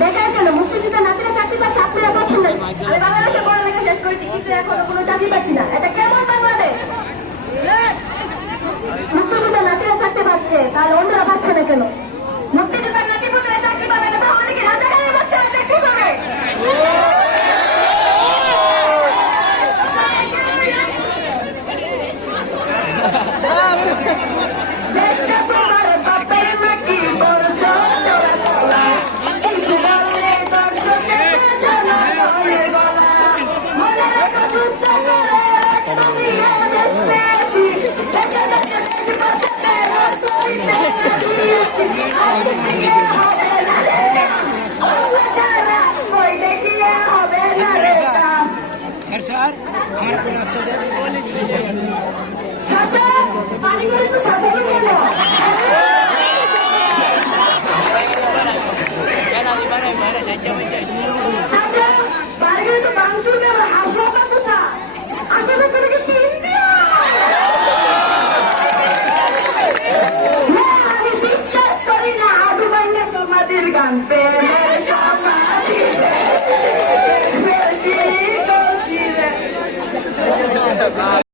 বেকার কেন? মুক্তিযুদ্ধ নাতিরা চাকরি পাচ্ছে, আপনারা পাচ্ছেন না। আমি বাংলাদেশে পড়ালেখা শেষ করেছি, কিন্তু এখনো কোনো চাকরি পাচ্ছি না। এটা কেমন বাংলাদেশ? মুক্তিযুদ্ধ নাতিরা চাকরি পাচ্ছে, তাহলে অন্যরা পাচ্ছে না কেন? মুক্তিযুদ্ধের নাতি পুত্রে চাকরি পাবে না, তাহলে কি রাজাকারের বাচ্চারা চাকরি পাবে?